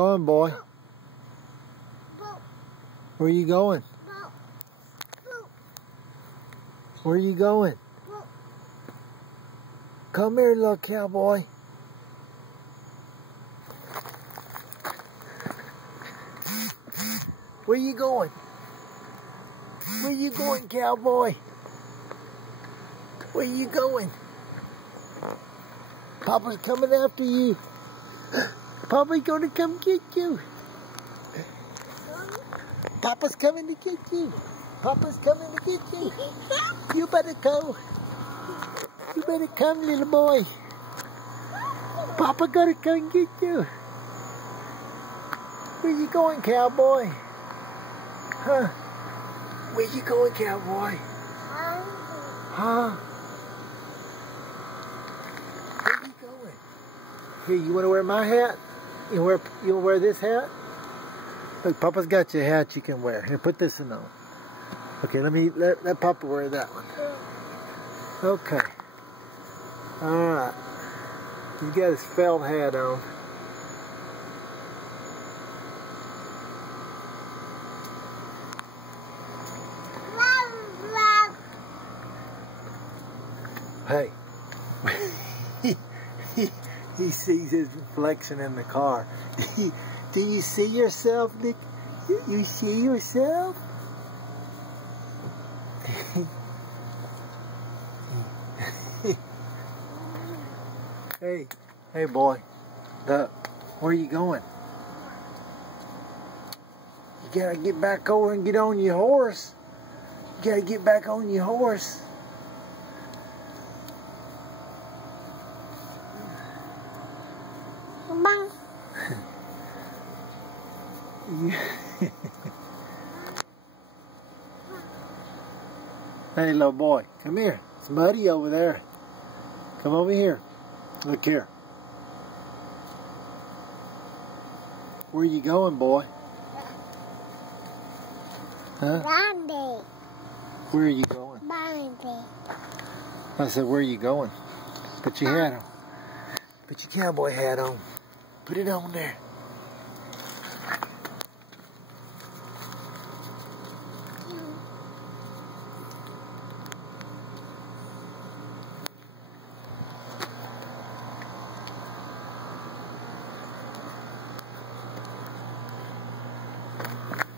Going, boy. Where are you going? Where are you going? Come here, little cowboy. Where you going? Where you going, cowboy? Where you going? Papa's coming after you. Papa's gonna come get you. Papa's coming to get you. Papa's coming to get you. You better go. You better come, little boy. Papa gonna come get you. Where you going, cowboy? Huh? Where you going, cowboy? Huh? Where you going? Here, you wanna wear my hat? You wanna wear this hat? Look, Papa's got you a hat you can wear. Here, put this one on. Okay, let Papa wear that one. Okay. Alright. He's got his felt hat on. Hey. He sees his reflection in the car. Do you see yourself, Nick? You see yourself? Hey boy, where are you going? You gotta get back over and get on your horse. You gotta get back on your horse. Hey, little boy, come here. It's muddy over there. Come over here. Look here. Where are you going, boy? Huh? Bambi. Where are you going? Bambi. I said, where are you going? Put your hat on. Put your cowboy hat on. Put it on there.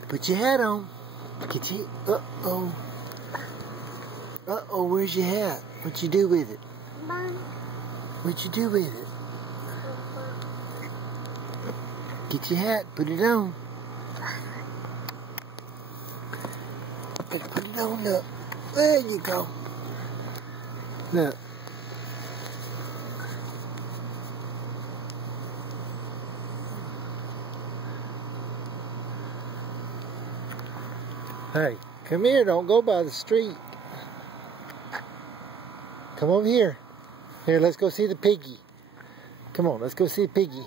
Put your hat on. Get your... Uh-oh. Uh-oh, where's your hat? What you do with it? What you do with it? Get your hat. Put it on. Put it on, look. There you go. Look. Hey, come here, don't go by the street. Come over here. Here, let's go see the piggy. Come on, let's go see the piggy.